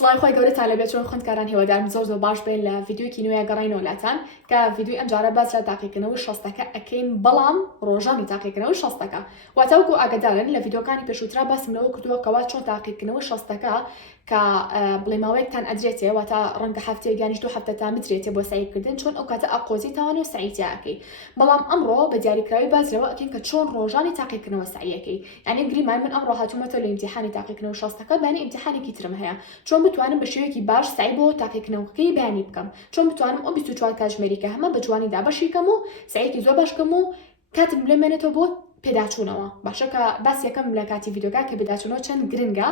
سڵای خۆی گەورەتان لەبێت چۆن خوێندکاران هێوادارم زۆر باش بێن لە ڤیدیۆکی نوێیە گەڕینەوەلاتان کە ڤیدیۆی ئەمجارە باس لە تاقیکردنەوەی شەستەکە ئەکەین بەڵام ڕۆژانی تاقیکردنەوەی شەستەکە واتەوەکو ئاگادارن لە ڤیدیۆکانی پێشووترا باسم لەوە کردووە کەوا چۆن تاقیکردنەوەی شەستەکە کە بڵێ ماوەیەکتان ئەدرێتێ واتە ڕەنگە هەفتەیە یانیش 2 هەفتەتان بدرێتێ بۆ سعیکردن چۆن ئەو کاتە ئاقۆزیتەوە و سعیتیاکەی بەڵام ئەمڕۆ بە دیاریکراوی بازرەوە ئەکەین کە چۆن ڕۆژانی تاقیکردنەوە سعیەکەی یعنی گریمان من ئەمڕۆ هاتوومەتە لە ئیمتیحانی تاقیکردنەوەی شەستەکە بانی ئیمتیحانێکی ترم هەیە چۆن بتوانم بە شێوەیەکی باش سعی بۆ تاقیکردنەوەکەی بەیانی بکەم چۆن بتوانم ئەو 24 کاتژمێریکە هەمە بە جوانیدا بەشیکەم و سعیەکی زۆر باشکەم و کاتم لێمێنێتەوە بۆ پێداچوونەوە باشە کە باس یەکەم لە کاتی ڤیدیۆکە کە پێداچوونەوە چەند گرنگە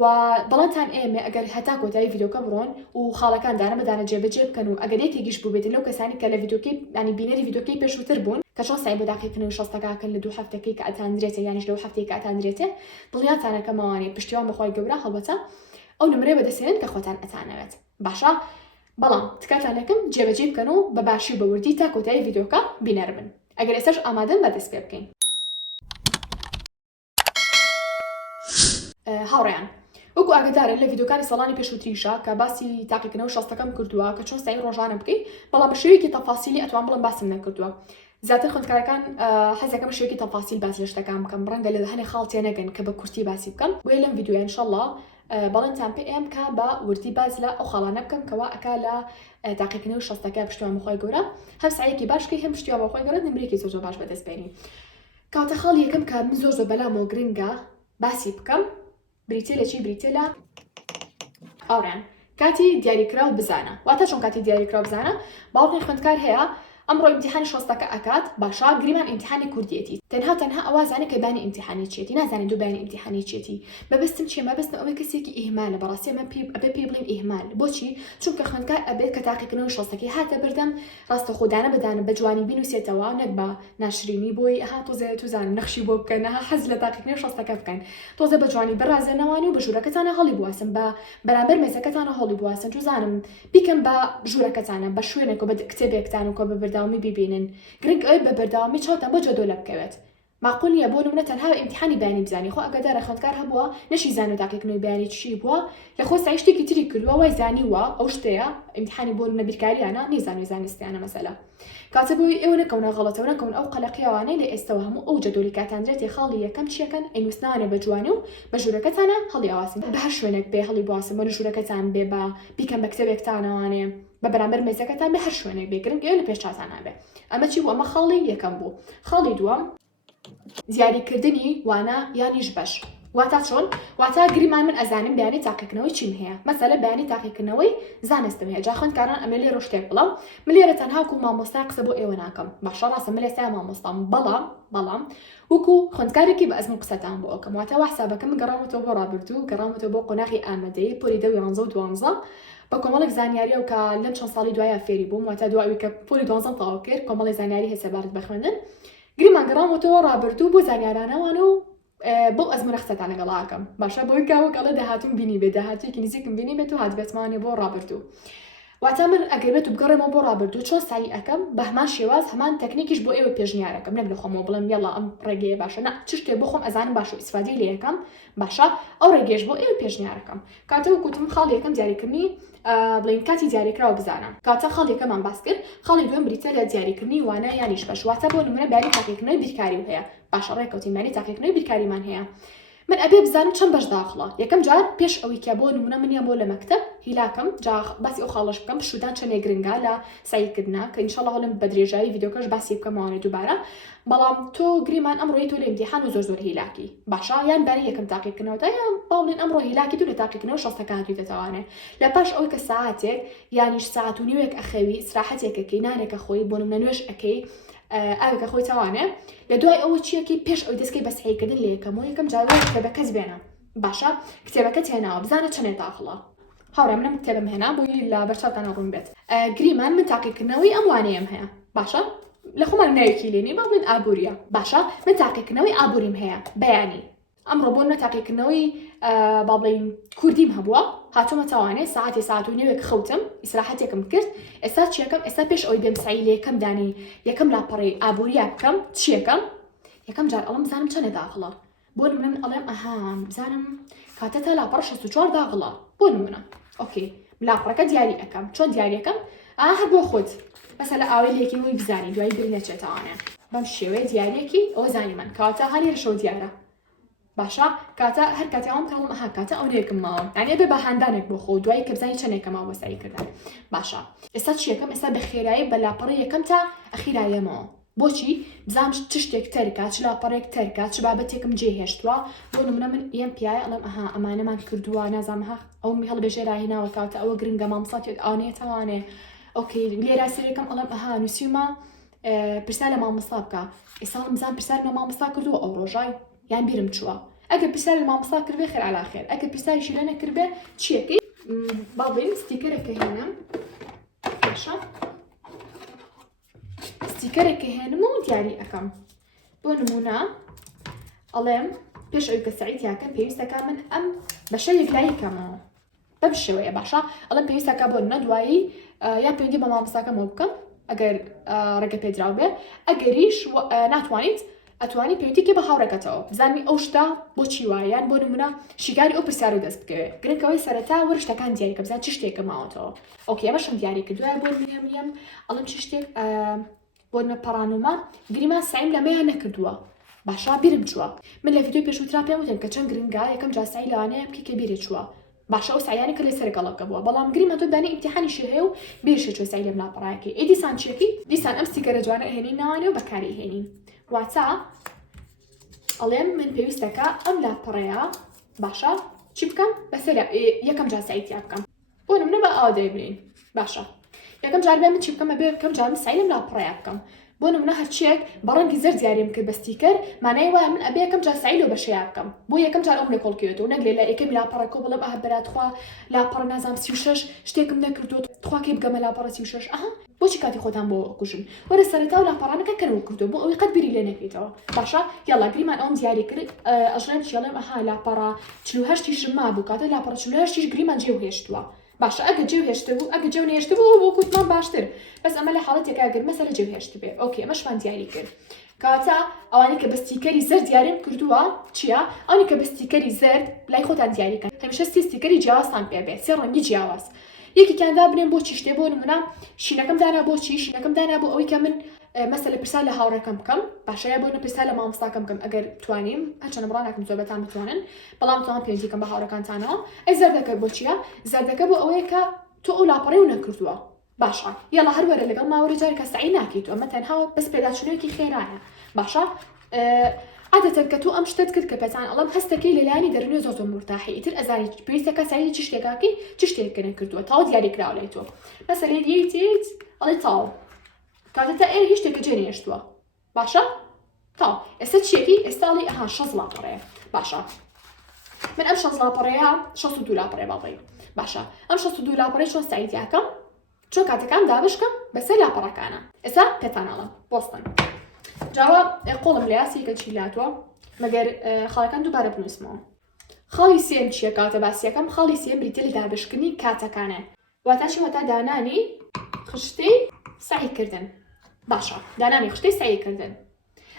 و دەڵێنتان ئێمە ئەگەر هەتا کۆتایی ڤیدیۆکە بڕۆن و خاڵەکان دانە بەدانە جێبەجێ بکەن و ئەگەر یەکێکیش بوو بێتن لەو کەسانی کە لە ڤیدیۆکەی ینی بینەری ڤیدیۆکەی پێشووتر بوون کە چۆن سعی بۆ تاقیکردنەوەی شەستەکەکەن لە 2 هەفتەکەی کە ئەتاندرێتە یانیش لەو هەفتەیە کە ئەتاندرێتێ دڵیاتانەکە ماوانەیە پشتیوان بەخوای گەورە هەڵبەتە ئەو نمرێ بەدەستێنن کە خۆتان ئەتانەوێت باشە بەڵام تکاتانەکەم جێبەجێ بکەن و بە باشی بە وردی تا کۆتایی ڤیدیۆکە بینەربن ئەگەر ئێستاش ئامادەن بەدەست پێ بکەین هاوڕێیان وەکو ئاگادارن لە ڤیدیۆکانی ساڵانی پێشووتریشە کە باسی تاقیکردنەوەی شەستەکەم کردووە کە چۆن سعی ڕۆژانە بکەیت بەڵام بە شێوەیەکی تەفاسیلی ئەتوان بڵم باسم نەکردووە زیاتر خوێندکارەکان حەزەکەم شێوەیەکی تەفاسیل باسی لە شتەکان بکەم ڕەنگە لە هەنێ خاڵ تێنەگەن کە بە کورتی باسی بکەم بۆیە لەم ڤیدیۆیە ئینشەڵڵا بەڵێنتان پێ ئێم کە بە وردی باز لە ئەو خاڵانە بکەم کەوا ئەکا لە تاقیکردنەوەی شەستەکە پشتیوان بەخوای گەورە هەم سعیەکی باشکەی هەم پشتیوان بەخوای گەورە نمرێکی زۆر باش بەدەست بێنین کاتە خاڵ یەکەم کە من زۆر بەلامەوە گرنگە باسی بکەم بریتێ لە چی بریتێ لە ئاوڕیان کاتی دیاریکراو بزانە واتە چۆن کاتی دیاریکراو بزانە باوڵی خوێندکار هەیە ئەمڕۆ ئیمتیحانی شەستەکە ئەکات باشا گریمان ئیمتیحانی کوردیەتی تەنها ئەوە زانێت کە بانی ئیمتیحانی چێتی نازانێت دوو بانی ئیمتیحانی چێتی بەبستم چێ مەبستم ئەوەی کەسێکی ئیهمالە بەڕاستی ئەمە ئەبێ پێی بڵین ئیهمال بۆچی چونکە خوێندکار ئەبێت کە تاقیکردنەوەی شەستەکەی هاتە بەردەم ڕاستەخۆدانە بەدانە بە جوانی بینوسێتەوە نەک بە ناشرینی بۆی ئەها تۆزێ توزانم نەخشی بۆ بکەن ئەها حەز لە تاقیکردنەوەی شەستەکە بکەن تۆزە بە جوانی بەڕازێنەوانی و بە ژوورەکەتانە هەڵی بواسن بە بەرامبەر مێزەکەتانە هەڵی بواسن توزانم بیکەم بە ژوورەکەتانە بە شوێنێک و بە کتێبێکتان و کە بە بەرداوامی ببینن گرنگ ئەوەی بە بەرداوامی چاوتان بۆ جەدۆ لە بکەوێت معقول نییە بۆ نمونە تەنها ئیمتیحانی بەیانی بزانی خۆ ئەگەدارە خوێندکار هەبووە نەشی زان و تاقیکردنەوەی بەیانی چی بووە لە خۆ سعی شتێکی تری کردووە وای زانیوە ئەو شتەیە ئیمتیحانی بۆ نمونە بیرکاریانە نەیزانوی زانستیانە مەسەلە کاتە بۆی ئێوە نەکەونە غەڵەتەوە نەکەون ئەو قەلەقیەوانەی لە ئێستەوە هەموو ئەو جەدۆلی کاتاندرێتی خاڵی یەکەم چیەکەن ئەینووسنانە بە جوانی و بە ژوورەکەتانە هەڵی ئاواسن بە هەر شوێنێک بێ هەڵی بواسن بە ژوورەکەتان بێ بە بیکەم بە کتێبێکتانەوانێ بە بەرامبەر مێزەکەتان بێ هەر شوێنێک بێ گرنگ ئێوە لە پێشچاتانە بێ ئەمە چی بوو ئەمە خاڵی یەکەم بوو خاڵی دووەم دیاریکردنی وانە یانیش بەش واتە چۆن واتە گریمان من ئەزانم بەیانی تاقیکردنەوەی چیم هەیە مەسەلە بەیانی تاقیکردنەوەی زانستم هەیە جا خوێندکاران ئەمە لێرە شتێک بڵام من لێرە تەنها وەکو مامۆستا قسە بۆ ئێوە ناکەم باشە ڕاستە من لێستا مامۆستام بەڵام وەکو خوێندکارێکی بە ئەزمون قسەتان بۆ ئەوکەم واتە وا حسابەکەم گەڕامەوە بۆ ڕابردوو گەڕامەوە بۆ قۆناغی ئامادەی پۆلی 11 و 12 بە کۆمەڵێک زانیاریە و کە لەم چەند ساڵی دوایە فێری بووم واتە دوایی کە پۆلی 12 تەواو کرد کۆمەڵی زانیاری هەیە سەبارەت بە خوێندن گریمان گەڕامەوە ڕابردوو بۆ زانیارانەوان و بۆ ئەزمونە قسەتان لەگەڵاکەم باشە بۆی کاوەکەڵە داهاتوم بینی بێت داهاتوێکی نزیکم بینی بێت و هاتبێتمانێ بۆ ڕابردوو واتە من ئەگەر بێت و بگەڕێمەوە بۆ ڕابردوو چۆن سعی ئەەکەم بە هەمان شێواز هەمان تەکنیکیش بۆ ئێوە پێشنیارەکەم نەک لە خۆمەوە بڵێم یەڵا ئەم ڕێگەیە باشە نە چ شتێک بۆ خۆم ئەزانم باش و ئیسفادەی لێ یەکەم باشە ئەو ڕێگەیەش بۆ ئێوە پێشنیارەکەم کاتە وەکوتم خاڵ یەکەم دیاریکردنی بڵین کاتی دیاریکراوە بزانم کاتە خاڵ یەکەمان باس کرد خاڵی دوێم بریتە لە دیاریکردنی وانە یانیش بەش واتە بۆ نمونە بەیانی تاقیکردنەوەی بیرکاری هەیە باشە ڕێکەوتین بەیانی تاقیکردنەوەی بیرکاریمان هەیە من ئەبێ بزانم چەند بەش داخڵە یەکەم جار پێش ئەوەی کە بۆ نمونە منیان بۆ لە مەکتەب هیلاکەم جا باسی ئەو خاڵش بکەم شودان چەندێک گرنگە لە سعیکردنا کە ئینشەڵڵا هەڵم بە درێژایی ڤیدیۆکەش باسی بکەمەوە دووبارە بەڵام تۆ گریمان ئەمڕۆی تۆ لە ئیمتیحان و زۆر هیلاکی باشە یان بەری یەکەم تاقیکردنەوە تا یان باڵێن ئەمڕۆ هیلاکی دوو لە تاقیکردنەوە شەستەکە هاتووی دەتوانێت لە پاش ئەوەی کە ساعاتێک یانیش ساعت و نیوێک ئەخەوی ئیسراحەتێکەکەی نانێکە خۆی بۆ نمونە نوێژ ئەەکەی ئەوەکە خۆی تەوانێ لە دوای ئەوە چیەکەی پێش ئەوی دەستکەی بە سعیکردن لە یەکەم و یەکەم جاوای کتێبەکەت بێنە باشە کتێبەکەت هێناوە بزانە چەندێک داخڵە هاوڕێ منم کتێبم هێنا بۆی لە بەرچاوتانە ڕوون بێت گریمان من تاقیکردنەوەی ئەم وانەیەم هەیە باشە لە خۆمان ناوێکی لێنی با بڵێن ئابووریە باشە من تاقیکردنەوەی ئابووریم هەیە بەیانی ئەمڕۆ بۆ نەتاقیکردنەوەی با بڵین کوردیم هەبووە هاتوومە تاوانێ ساعت و نوێک خەوتم ئیسراحەتێکم کرد ئێستا چیەکەم ئێستا پێش ئەوەی بێم سعی لە یەکەم دانی یەکەم لاپەڕی ئابووریا بکەم چیەکەم یەکەم جار ئەڵم بزانم چەندە داخڵە بۆ من ئەڵێم ئەها بزانم کاتەتا لاپەڕ 64 داغڵا بۆ نمونە ئۆکێ لاپەڕەکە دیاری ئەەکەم چۆن دیاریەکەم هەر بۆ خۆت بەسەر لە ئاوی لێکی وی بزانی دوای بیر نەچێتەوانێ بەم شێوەیە دیارەکی ئەوە زانی من کاتە هەنێرشەوە دیارە باشە کاتە هەر کاتیاوام کاڵم ئەها کاتە ئەو نێکم ماوە یانێ بێ بە هەندانێک بۆ خۆ دوای کە بزانی چەندێکە ماوە وەسایی کردن باشە ئێستا چیەکەم ئێستا بە خێرایی بە لاپەڕی یەکەم تا ئەخیرایەمەوە بۆچی بزانم چ شتێک تەرکە چ لاپەڕێک تەرکە چ بابەتێکم جێهێشتووە بۆ نمونە من ئێم پیاە ئەڵم ئەها ئەمانەمان کردووە نازانم ئەو هەڵبێژێ ڕاهێناوە کاتە ئەوە گرنگە مامۆستات ئاونێتەوانێ ئۆکەی لێرا سەرێکم ئەڵم ئەها نووسیمە پرسیار لە مامۆستا بکە ئێساڵم بزان پرسیار لە مامۆستا کردووە ئەو ڕۆژای یان بیرم چووە ئەگەر پرسیار لە مامۆستا کردبێ خێر عەلاخێر ئەگەر پرسیاریشی لێ نەکردبێ چیەکەی باڵێن ستیکەرێکە هێنم باشە ستیکەرێکە هێنم و دیاری ئەەکەم بۆ نمونە ئەڵێم پێش ئەوی کە سەعیدیاکەم پێویستەکە من ئەم بەشە یەکلاییکەمەوە بەم شێوەیە باشە ئەڵێم پێویستەکە بۆ نەدوایی یا پەیوەندی بە مامۆستاکەمەوە بکەم ئەگەر ڕێگە پێدراو بێ ئەگەریش ناتوانیت ئەتوانی پێوتیکە بە هاوڕێکەتەوە بزانانی ئەو شتا بۆچی وایان بۆ نمونە شیکاری ئەو پرسیارە دەست بکەوێت گرنگەوەی سەرەتا وەرە شتەکان دیاریکە بزان چ شتێکە ماوەتەوە ئۆکێ ئەمەشم دیاری کردووە بۆ میەم ئەڵم چ شتێک بۆ نەپەڕانومە گریمان سعیم لەمەیان نەکردووە باشە بیرم چووە من لە ڤیدیۆی پێشووترا پێم وتم کە چەند گرنگە یەکەم جا سعی لەوانەیە بکە بیرێ چووە باشە ئەو سعیانی کە لێ سەرگەڵەکە بووە بەڵام گریمە تۆ دانی ئیمتیحانیشی هەیە و بیرشە چۆ سعی لەم لاپەڕایەکەی ئێ دیسان چیەکەی دیسان ئەم ستیکەرە جوانە هێنین ناوانێ و بەکاری هێنین واتە ئەڵێم من پێویستەکە ئەم لاپەڕەیە باشە چی بکەم بەسەر یەکەم جا سعیتیا بکەم بۆ نمونە بە ئاوا دەیبرین باشە یەکەم جار بێ من چی بکەم بێ یەکەم جار من سعی لەم لاپەڕەیە بکەم بۆ نمونە هەرچیەک بەڕەنگی زەر دیاریم کرد بە ستیکەر مانای وایە من ئەبێ یەکەم جار سعی لەو بەشەیە بکەم بۆ یەکەم جار ئەوم لێ کۆڵکەوێتەوە نەک لە یەکەم لاپەڕەکە بڵێم ئەها بەراتخوا لاپەڕە نازانم 36 شتێکم نەکردووە تخوا کێ بگەمە لاپەڕە 36 ئەها بۆچی کاتی خۆتان بۆ کوژن وەرە سەرەتا و لاپەڕانەکە کەنەوە کردو بۆ ئەوەی قەت بیری لێ نەکەیتەوە باشە یاڵا گریمان ئەوم دیاری کرد ئەژڵێم چێڵێم ئەها لاپەڕە 48 شما بوو کاتە لاپەڕە 48 گریمان جێو هێشتووە باشە ئەگە جێو هێشتە بوو ئەگە جێو نێشتە بوو بۆ کوتمان باشتر بەس ئەمە لە حاڵەتێکا گەر مەسەلە جێو هێشت بێ ئۆکێ ئەمەشمان دیاری کرد کاتە ئەوانی کە بە ستیکەری زەر دیاریم کردووە چییە ئەوانی کە بە ستیکەری زەر لای خۆتان دیاریکەن هەمیشە ستیکەری جیاوازتان پێ بێ سێ ڕەنگی جیاواز یەکێکیاندا بنێن بۆ چی شتێ بۆ نمونە شینەکەم دانا بۆچی شینەکەم دانا بۆ ئەوەی کە من مەسەلە پرسا لە هاوڕێکەم بکەم باشەیە بۆ نەپرسا لە مامۆستاکەم بکەم ئەگەر توانیم هەرچەندە بڕاناکەم زۆربەتان بتوانن بەڵام توان پێویستیکەم بە هاوڕەکانتانەوە ئەی زەردەکە بۆ چییە زەردەکە بۆ ئەوەیە کە تۆ ئەو لاپەڕەی و نەکردووە باشە یاڵا هەروەرە لەگەڵ ماوەڕی جارێکە سعی ناکەیت ئەمە تەنها بەس پێداچوونەوەیەکی خێرایە باشە عادەتەن کە تۆ ئەم شتت کرد کە پێتان ئەڵم هەستەکەی لەلایانی دەرونێ زۆر مرتاحی ئیتر ئەزانی پێویستەکە سعی چ شتێکاکەی چ شتێککە نەکردووە تاو دیاری کراوە لای تۆ مەسەلەی دییت ئەڵێ تاو کاتە تا ئێرە هیچ شتێکە جێ نێشتووە باشە تاو ئێستا چیەکی ئێستاڵی ئەها 6 لاپەڕەیە باشە من ئەم 6 لاپەڕەیە 62 لاپەڕێ باڵێ باشە ئەم 62 لاپەڕەی چۆن سعیدیاکەم چۆن کاتەکان دابشکەم بەسەر لاپەڕەکانە ئێستا پێتانەڵم بۆستن جاوە قۆڵم لە یاسیکە چی لاتوە مەگەر خاڵەکان دووبارە بنووسمەوە خاڵی سێم چییە کاتە باسیەکەم خاڵی سێم بریتە لە دابشکردنی کاتەکانە واتە چی وەتا دانانی خشتەی سعیکردن باشە دانانی خشتەی سعیکردن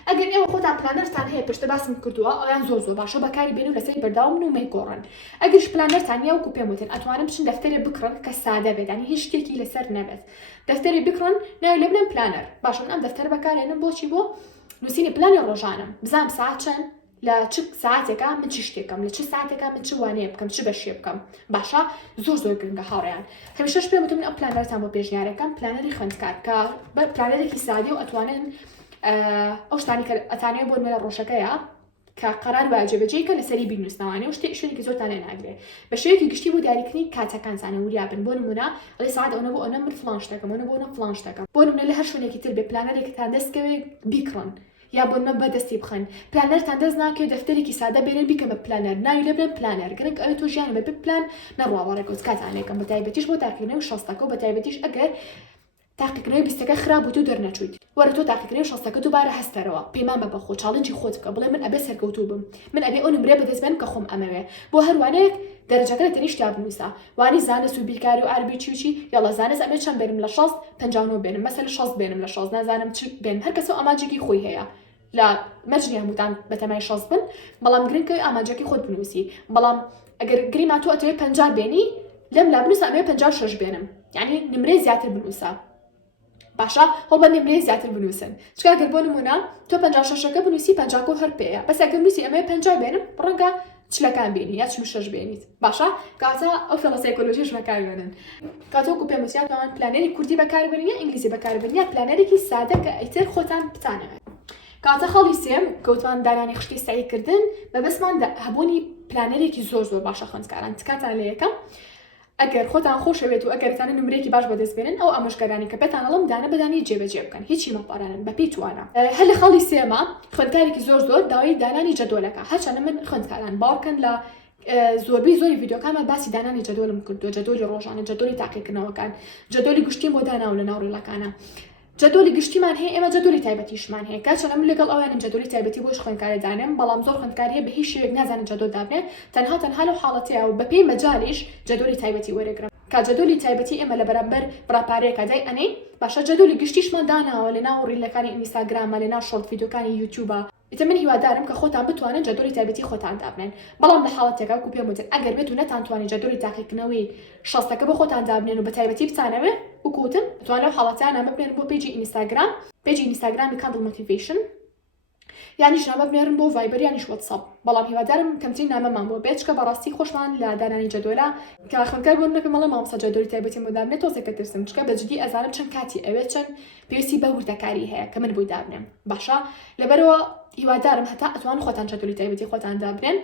ئەگەر ئێوە خۆتان پلانەرتان هەیە پشتە باسم کردووە ئەویان زۆر باشە بەکاری بێن و لەسەری بەرداوم و مەیگۆڕن ئەگەرش پلانەرتان یا وەکو پێم وتن ئەتوانم بچن دەفتەرێ بکڕن کە سادە بێت ینی هیچ شتێکی لەسەر نەبێت دەفتەرێ بکڕن ناوی لێ بنێن پلانەر باشە من ئەم دەفتەر بەکارێنم بۆچی بۆ نووسینی پلانی ڕۆژانم بزانم ساعت چەند لە چ ساعتێکە من چ شتێکم لە چ ساعتێکە من چ وانەیە بکەم چ بەشێ بکەم باشە زۆر گرنگە هاوڕێیان هەمیشەش پێم وتم ئەم پلانەرتان بۆ پێشنیارەکەم پلانەری خوێندکار کە پلانەرێکی سادی و ئەتوانن ئەو شتانی کە ئەتانەوێت بۆ لە ڕۆژەکەیە کە قەرار واجبەجێکە لەسەری بینووسنەوەی و شتێکی زۆرتانێ ناگرێ بە شێوەیەکی گشتی بۆ دیاریکردنی کاتەکانتانە وریابن بۆ نمونە ئەڵێ ساعت ئەوە بۆ ئەوە من فڵان شتەکەم ئەوە بۆ ئەوە فڵان شتەکەم بۆ نمونە لە هەر شوێنێکی تر بێ پلانەرێکتان دەستکەوێ بیکڕن یا بۆ نمە بەدەستی بخەن پلانەرتان دەست ناکەوێت دەفتەرێکی سادە بێنن بیکەمە پلانەر ناوی لێ بێن پلانەر گرنگ ئەوێت تۆ ژیان بە پلان نەڕواوەڕێکۆز کاتانێکم بەتایبەتیش بۆ تاقیکردنەوەی شەستەکە و بەتایبەتیش ئەگەر تاقیکردنەوەی بیستەکە خراپ بوو تۆ دەرنەچوویت وەرە تۆ تاقیکردنەوەی شەستەکە دووبارە هەستەرەوە پەیمان بە بەخۆ چاڵنجی خۆت بکە بڵێ من ئەبێ سەرکەوتوو بم من ئەبێ ئەو نمرێ بەدەست بێنم کە خۆم ئەمەوێ بۆ هەروانەیەک دەرەجەکە لە تەنیشت یا بنووسە وانی زانست و بیرکاری و عەربی چی یاڵا زانست ئەمێ چەند بێنم لە 60 59 بێنم مەسەلە 60 بێنم لە 60 نازانم چ بێن هەر کەسە ئاماجێکی خۆی هەیە لە مەجلی هەمووتان بەتەمای 60 بن بەڵام گرنگکە ئاماجەکەی خۆت بنووسی بەڵام ئەگەر گریما تۆ ئەتەوێت 50 بێنی لەم لا بنووسە ئەمەوێت 56 بێنم یعنی نمرەی زیاتر بنووسە باشە هەڵبە نمرەی زیاتر بنووسن چکە ئەگەر بۆ نمونە تۆ 56ەکە بنووسی 50 هەر پێەیە بەس ئەگەر نووسی ئەمەوێت 50 بێنم ڕەنگە چلەکان بینی یا 46 بێنیت باشە کاتە ئەو فێڵە سایکۆلۆژیش بەکاربێنن کاتە وەکو پێم وسیان تاوان پلانێری کوردی بەکاربێنن یا ئینگلیزی بەکاربێنن یا پلانێرێکی سادە کە ئەیتر خۆتان بتانەوێت کاتە خەڵی سێم کەوتوان دانانی خشتی سعیکردن بەبەسمان هەبوونی پلانێرێکی زۆر باشە خوێندکاران تکاتان لە یەکەم ئەگەر خۆتان خۆشەوێت و ئەگەرتانە نمرێکی باش بەدەستبێنن ئەو ئامۆژگارانی کە پێتان هەڵم دانە بەدانی جێبەجێ بکەن هیچی مەپارانن بە پێی توانە هەر لە خەڵی سێمە خوێندکارێکی زۆر داوای دانانی جەدۆلەکە هەرچەندە من خوێندکاران باوکەن لە زۆربەی زۆری ڤیدیۆکانمە باسی دانانی جەدۆلم کردووە جەدۆلی ڕۆژانە جەدۆلی تاقیکردنەوەکان جەدۆلی گشتیم بۆ داناو لە ناو ڕێڵەکانە جەدۆلی گشتیمان هەیە ئێمە جەدۆلی تایبەتیشمان هەیە کاتچەنە من لەگەڵ ئەوانم جەدۆلی تایبەتی بۆش خوێندکارە دانێم بەڵام زۆر خوێندکاریە بە هیچ شێوێک نازانن جەدۆل دابنێ تەنها لەو حاڵەتەیە و بە پێی مەجالیش جەدۆلی تایبەتی وەرەگرم کا جەدۆلی تایبەتی ئێمە لە بەرامبەر بڕاپارەیەکە دای ئەنەی باشە جەدۆلی گشتیشمان داناوە لە ناو ڕیلەکانی ئینستاگرامە لە ناو شۆرت ڤیدیۆکانی یوتیوبە ئیتر من هیوادارم کە خۆتان بتوانن جەدۆلی تایبەتی خۆتان دابنێن بەڵام لە حاڵەتێکا وەکو پێم وتر ئەگەر بێت و نەتانتوانی جەدۆلی تاقیکردنەوەی 60ەکە بە خۆتان دابنێن و بە تایبەتی بتانەوێ وەکوتم بتوانن لەو حاڵەتیانە ببنێن بۆ پیجی ئینستاگرامی کاندڵ موتیڤیشن یانی ژنامە بنێرن بۆ ڤایبەر یانیش واتساپ بەڵام هیوادارم کەمترین نامەمان بۆ بێت چکە بەڕاستی خۆشمان لە دانانی جەدۆلە کە خوێندکار بۆ نەکەم مەڵێ مامۆستا جەدۆلی تایبەتی مدابنێت تۆزێکە ترسم چکە بەجددی ئەزانم چەند کاتی ئەوێت چەند پێویستی بە وردەکاری هەیە کە من بۆی دابنێم باشە لەبەرەوە هیوادارم هەتا ئەتوان خۆتان جەدۆلی تایبەتی خۆتان دابنێن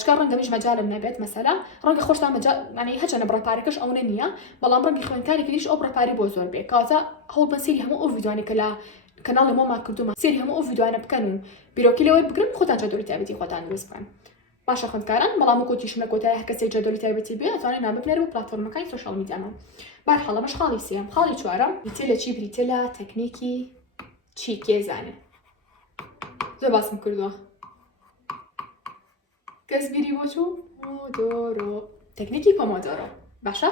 چکار ڕەنگە میش مەجالم نەبێت مەسەلا ڕەنگە خۆشتان مەجانی هەچەنە بڕاپارێکش ئەوە نییە بەڵام ڕەنگی خوێندکارێکیش ئەو بڕاپاری بۆ زۆر بێ کاتە هەوڵ بن سێری هەموو ئەو ڤیدیۆانێک کە لە کەناڵی مۆما کردومە سێری هەموو ئەو ڤیدیۆانە بکەن و بیرۆکی لەوەی بگرن خۆتان جەدۆلی تایبەتی خۆتان دروست بکەن باشە خوێندکاران بەڵام وەکوتیشمە کۆتای هەر کەسێک جەدۆلی تایبەتی بێ ئەتوانێت نام ببنێرە بۆ پلاتفۆرمەکانی سۆشیاڵ میدیامە بەرحاڵ ئەمەش خاڵی سێم خاڵی چوارەم بریتێ لە چی بریتێ لە تەکنیکی چی کێزانێ زۆر باسم کردووە کەس بیری بۆ چوو پۆمۆدۆرۆ تەکنیکی پۆمۆدۆرۆ باشە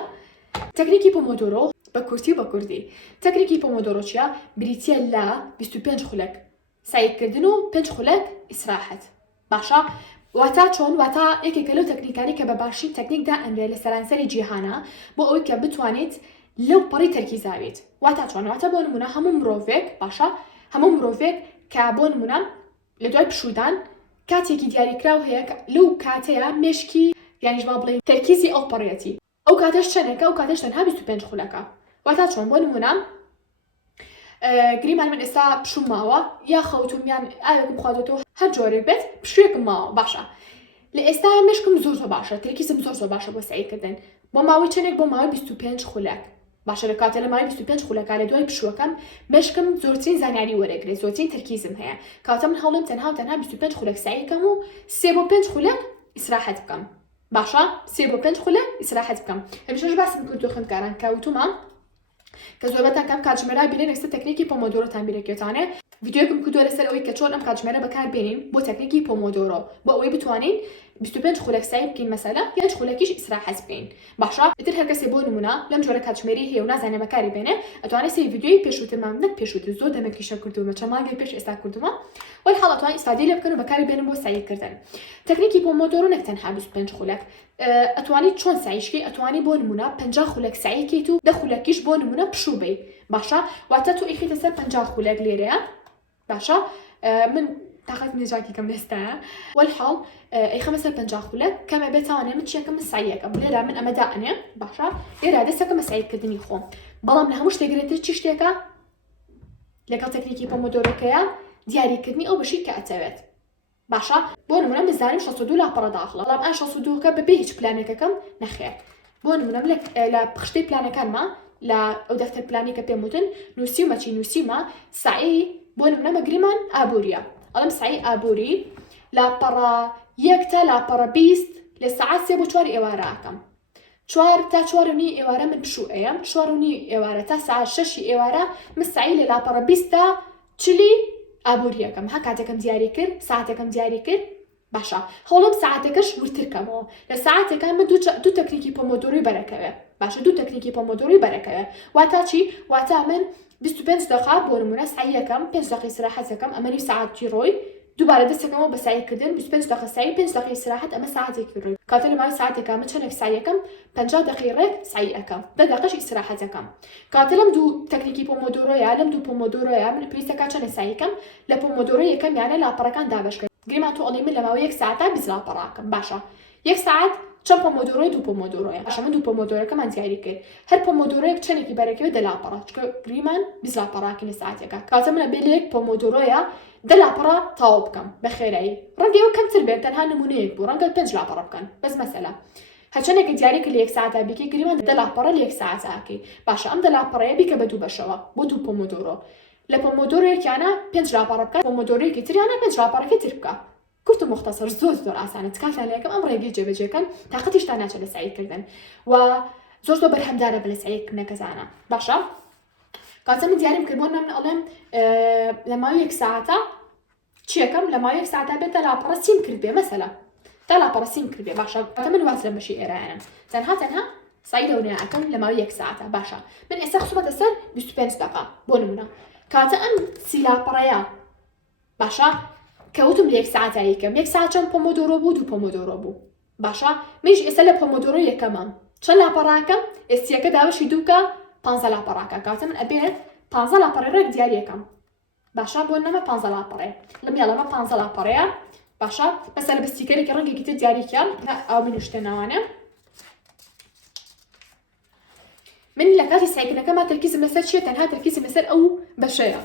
تەکنیکی پۆمۆدۆرۆ بە کورتی و بە کوردی تەکنیکی پۆمۆدۆرۆ چیە بریتیە لە 25 خولەک سایکردن و 5 خولەک ئیسراحەت باشە واتە چۆن واتە یەکێکە لەو تەکنیکانی کە بە باشی تەکنیکدا ئەمرێ لە سەرانسەری جیهانە بۆ ئەوەی کە بتوانێت لەو پەڕی تەرکیزاوێت واتە چۆن واتە بۆ نمونە هەموو مرۆڤێک باشە هەموو مرۆڤێک کە بۆ نمونە لە دوای پشودان کاتێکی دیاریکراو هەیە لەو کاتەیە مێشکی یانیش با بڵێن تەرکیزی ئەو پەڕێتی ئەو کاتەش چەندێکە ئەو کاتەش تەنها 25 خولەکە واتە چۆن بۆ نمونە گریمان من ئێستا پشوم ماوە یا خەوتوم یان ئاوێکم خواردوەوە هەر جۆرێک بێت پشوێکم ماوە باشە لە ئێستا مێشکم زۆر باشە تەرکیزم زۆر باشە بۆ سعیکردن بۆ ماوەی چەندێک بۆ ماوەی 25 خولەک باشە لە کاتە لە ماوەی 25 خولەکە لە دوای پشوەکەم مێشکم زۆرترین زانیاری وەرەگرێت زۆرترین تەرکیزم هەیە کاتە من هەوڵم تەنها 25 خولەک سعیکەم و 3 بۆ 5 خولەک ئیسراحەت بکەم باشە 3 بۆ 5 خولەک ئیسراحەت بکەم هەمیشەش باسم کردو خوێندکاران کەوتومە کە زۆربەتان کەم کاتژمێرە بینێن ئێستا تەکنیکی پۆمۆدۆرۆتان بیرەکێتانێ ڤیدیۆکم کردووە لەسەر ئەوەی کە چۆن ئەم کاتژمێرە بەکاربێنین بۆ تەکنیکی پۆمۆدۆرۆ بۆ ئەوەی بتوانین 25 خولەک سعی بکەین مەسەلا 5 خولەکیش ئیسراحەت بکەین باشە ئیتر هەر کەسێ بۆ نمونە لەم جۆرە کاتژمێری هەیە و نازانێ بەکاری بێنێ ئەتوانێت سەی ڤیدیۆی پێشووترمان نەک پێشووتر زۆر دەمێکیشە کردوومە چەند مانگێک پێش ئێستا کردوومە وەرحاڵ ئەتوانین ئیسفادەی لێ بکەن و بەکاری بێنن بۆ سعیکردن تەکنیکی پۆمۆدۆرۆ نەک تەنها 25 خولەک ئەتوانیت چۆن سعیشکی ئەتوانی بۆ نمونە 50 خولەک سعیکەیت و 10 خولەکیش بۆ نمونە پشوو بێ باشە واتە تۆ ئیخیتە سەر 50 خولەک لێرەیە باشە من تاقەت نێژاکی کەم ئێستاە وەرحاڵ ئەیخەمە سەر 50 خولەک کەمە بێتوانێ من چیەکەم من سعیەکەم لێرە من ئەمەدا ئەنێ باشە لێرە دەستەکەمە سعیکردنی خۆم بەڵام لە هەموو شتێگرێتتر چی شتێکە لەگەڵ تەکنیکی پۆمۆدۆرۆکەیە دیاریکردنی ئەو بەشی کە ئەتەوێت باشە بۆ نمونە بزانیم 62 لاپەڕە داخڵە بەڵام ئەم 62کە بەبێ هیچ پلانێکەکەم نەخێر بۆ نمونە لە پخشتەی پلانەکانمە لە ئەو دەفتەر پلانی کە پێم وتن نووسیمە سعی بۆ نمونە مەگریمان ئابووریە ئەڵم سعی ئابووری لاپەڕە 1 تا لاپەڕە 20 لە سەعات 3 بۆ 4 ئێوارە ئەکەم 4 تا 4:30 ئێوارە من پشوو ئەیەم 4:30 ئێوارە تا ساعت 6 ئێوارە من سعی لە لاپەڕە 20 تا 40 ئابووریەکەم ها کاتێکم دیاری کرد ساعتێکم دیاری کرد باشە هەوڵم ساعتێکەش ورترکەمەوە لە ساعتێکان من دوو تەکنیکی پۆمۆدۆرۆی بەرەکەوێ باشە دوو تەکنیکی پۆمۆدۆرۆی بەرەکەوێ واتە چی واتە من 25 دقیقە بۆ نمونە سعیەکەم 5 دقیقە ئیسراحەتەکەم ئەمەنی ساعتی ڕۆی دووبارە دەستەکەمەوە بە سایکردن 25 دقیقە سایی 5 دقیقی استراحەت ئەمە ساعتێکی ڕێک کاتە لە ماوەی ساعتێکا من چەندێک سایەکەم 50 دقیقی ڕێک سایی ئەەکەم 10 دقیقەش ئیستراحەتەکەم کاتە لەم دوو تەکنیکی پۆمۆدۆرۆیە لەم دوو پۆمۆدۆرۆیە من پێویستەکە چەندێک سایەکەم لە پۆمۆدۆرۆ یەکەم یانە لاپەڕەکان دابەشکرد گریمان تۆ ئەڵێ من لە ماوەی 1 ساعتا 20 لاپەڕاکەم باشە 1 ساعت چەند پۆمۆدۆرۆی دوو پۆمۆدۆرۆیە باشە من دوو پۆمۆدۆرەکەمان دیاری کرد هەر پۆمۆدۆرۆیەک چەندێکی بەرەکەوێت 10 لاپەڕە چکە گریمان 20 لاپەڕاکەی لە ساعتێکە کاتە منە بێ لە یەک پۆمۆدۆرۆیە 10 لاپەڕە تاو بکەم بەخێرایی ڕەنگە ئەوە کەمتر بێت تەنها نمونەیەک بوو ڕەنگە 5 لاپەڕە بکەن بەس مەسەلە هەرچەندێکی دیاری کە لە 1 ساعتا بیکەی گریمان 10 لاپەڕە لە 1 ساعتاکەی باشە ئەم 10 لاپەڕەیە بیکە بە دوو بەشەوە بۆ دوو پۆمۆدۆرۆ لە پۆمۆدۆرۆیەکیانە 5 لاپەڕە بکە پۆمۆدۆرۆیەکی تریانە 5 لاپەڕەکەی تر بکە کورت و مختصر زۆر ئاسانە تکاتان لەکەم ئەم ڕێگەی جێبەجێکەن تااقەتیشتان ناچێت لە سایکردن و زۆر بەرهەمدارە بە لە سایکردنەکەزانە باشە کاتە من دیاریم کرد بۆ من ئەڵێم لە ماوەی 1 ساعتا چیەکەم لە ماوەی 1 ساعتا بێت 10 لاپەڕە سیم کرد بێ مەسەلا 10 لاپەڕە سیم کرد بێ باشە کاتە من واز لە بەشی ئێرایانم تەنها سای لەونەیەکەم لە ماوەی 1 ساعتا باشە من ئێستا خسوومەتە سەر 25 دقیقە بۆ نمونە کاتە ئەم 30 لاپەڕەیە باشە کەوتم لە 1 ساعتا یەکەم 1 ساعت چەند پۆمۆدۆرۆ بوو دوو پۆمۆدۆرۆ بوو باشە منیش ئێستا لە پۆمۆدۆرۆ یەکەمم چەند لاپەڕاکەم ئێستیەکە داوەشی دووکە 15 لاپەڕاکە کاتە من ئەبێت 15 لاپەڕی ڕێک دیاری یەکەم باشە بۆ نەمە 15 لاپەڕێ لەم یاڵەمە 15 لاپەڕەیە باشە بەسە لە بەستیکەرێکی ڕەنگێکی تر دیاریکیان ئەو منوشتێناوانە من لە کاتی سایکردنەکەمە تەرکیزم لەسەر چیە تەنها تەرکیزم لەسەر ئەو بەشەیە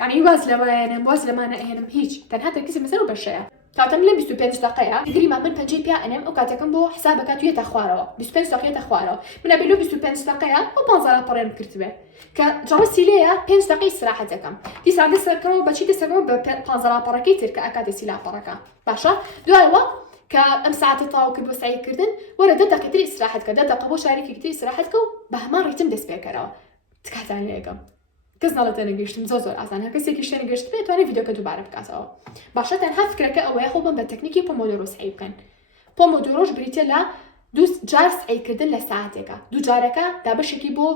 یعنی واز لەمایەنم واز لەمانە ئەهێنم هیچ تەنها تەرکیزم لەسەر ئەو بەشەیە کاتەم لە 25 دقیقەیە گریمان من پەنجەی پیا ئەنێم ئەو کاتەکەم بۆ حسابەکە توێتە خوارەوە 25 دقیقەیە خوارەوە من ئەبێ لە 25 دقیقەیە ئەو 15 لاپەڕێم کردبێ کە جەڕەسی لێیە 5 دقیقەی استراحەتەکەم دیسان دەسەکەمەوە بەچی دەسەکەمەوە بە 15 لاپەڕەکەی تر کە ئەکاتێ 30 لاپەڕەکە باشە دوایەوە کە ئەم ساعتی تاو کرد بۆ سایکردن وەرە 10 دقیقە تر استراحەت کە 10 دقیقە بۆ شارێکی تر استراحەت کە و بە هەمان ڕیتم دەست پێکەرەوە تکاتان لێیەکەم کەس ناڵەتە نەگەیشتم زۆر ئاسان هەر کەسێکی شوێنە گەشت بێت توانێت ڤیدیۆکە دووبارە بکاتەوە باشە تەنها فکرەکە ئەوەیە خۆ بم بە تەکنیکی پۆمۆدۆرۆ سعی بکەن پۆمۆدۆرۆش بریتە لە دوو جار سعیکردن لە ساعتێکە دوو جارەکە دابەشێکی بۆ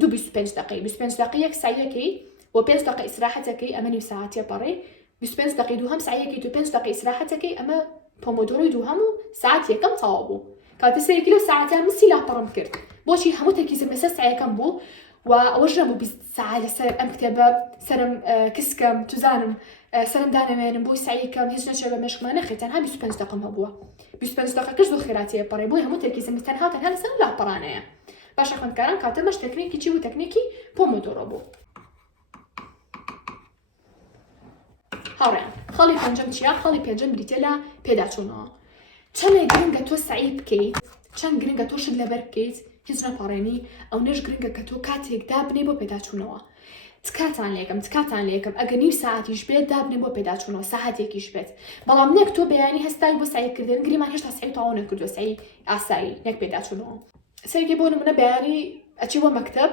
25 دقیقەی 25 دقیقەیەک سایەکەی و 5 دقیقە ئیستراحەتەکەی ئەمە نیو ساعتیە پەڕێ 25 دقیقەی دووهەم سایەکەی و 5 دقیقە ئیستراحەتەکەی ئەمە پۆمۆدۆرۆی دووهەم و ساعت یەکەم تەواو بوو کاتە سەیەکی لەو ساعتە من 30 لاپەڕم کرد بۆچی هەموو تەرکیزم لەسەر سایەکەم بوو و ئەوەش نەبوو 20 ساعت لەسەر ئەم کتێبە سەرم کسکەم توزانم سەرم دانەوێنم بۆی سعیکەم هیچ نەچێت بە مێشکمە نەخێت تەنها 25 دقیقەم هەبووە 25 دقیقەکەش زۆر خێراتیە پەڕێ بۆی هەموو تەرکیزم تەنها لەسەر لاپەڕانەیە باشە خوێندکاران کاتەمەش تەکنیکی چی بوو تەکنیکی پۆمۆدۆرۆ بوو هاوڕێیان خەڵی پێنجەم چیە خەڵی پێنجەم بریتە لە پێداچوونەوە چەندێک گرنگە تۆ سعی بکەیت چەند گرنگە تۆ شت لەبەر بکەیت هیچ نەپەڕێنی ئەو نەش گرنگە کە تۆ کاتێک دابنێ بۆ پێداچوونەوە تکاتان لێکم ئەگە نیو ساعتیش بێت دابنێ بۆ پێداچوونەوە ساعتێکیش بێت بەڵام نەک تۆ بەیانی هەستای بۆ سعیکردن گریمان هێشتا سعی تەواو نەکردووە سعی ئاسایی نەک پێداچوونەوە سەرکی بۆ نمونە بەیانی ئەچی بۆ مەکتەب